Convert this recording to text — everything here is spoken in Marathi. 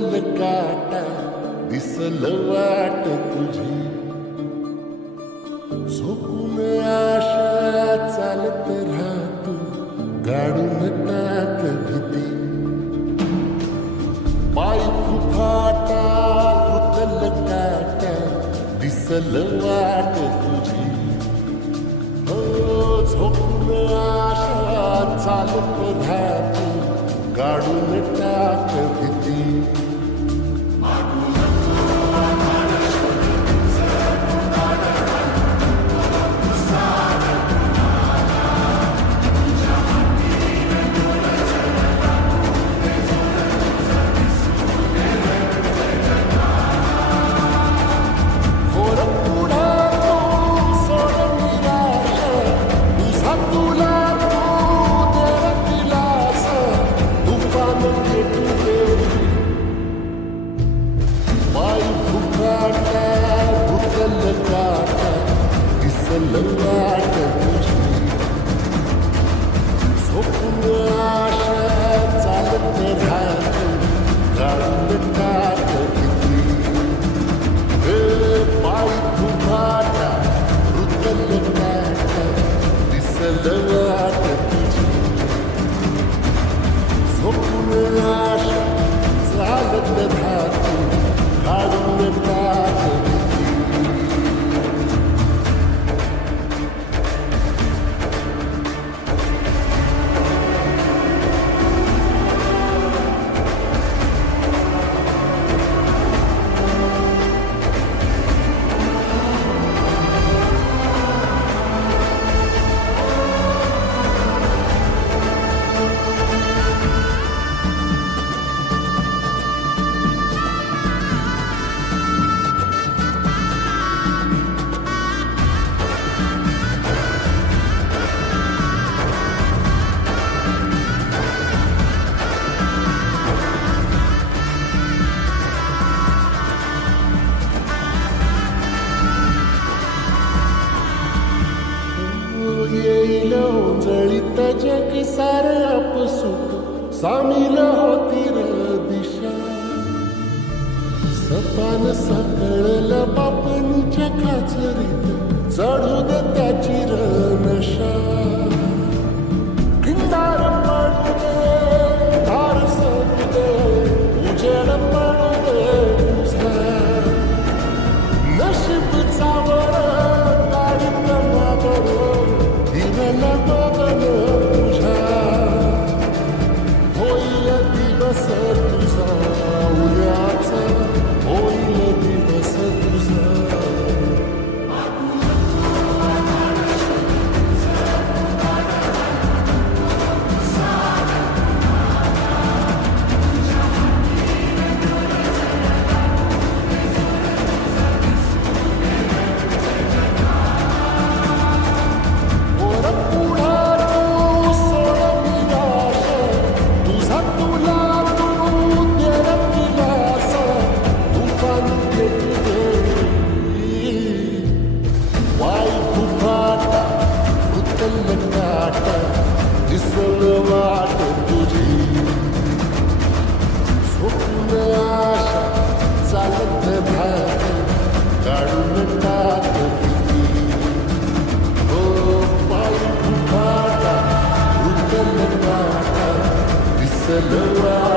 रुतल काटा दिसल वाट तुझी झोपून आशा चालत राहतो गाडून टाक भीती पाय फुफाटा रुतल काटा दिसल वाट तुझी हो झोपून आशा चालत राहतो गाडून टाक भीती वाट तुझी झोपून आशा चालत राहतो गाडून टाक भीती पाय फुफाटा रुतल काटा दिसल वाट तुझी झोपून आशा चालत राहतो गाडून टाक भीती येईल जळीत जग सार आपसुक सामील होती दिशा सपान सकळल बापणीच्या खाचरीत चढू दे त्याची नशा खिंडार पडू दे धार सरू दे उजेड पडू दे तुझा नशीब चावर गाडीत मागड दिव्याला बघन तुझ्या होईल दिवस तुझा उद्याचा होईल दिवस तुझा दिसल वाट तुझी झोपून आशा चालत राहतो गाडून टाक भीती हो पाय फुफाटा रुतल काटा दिसल वाट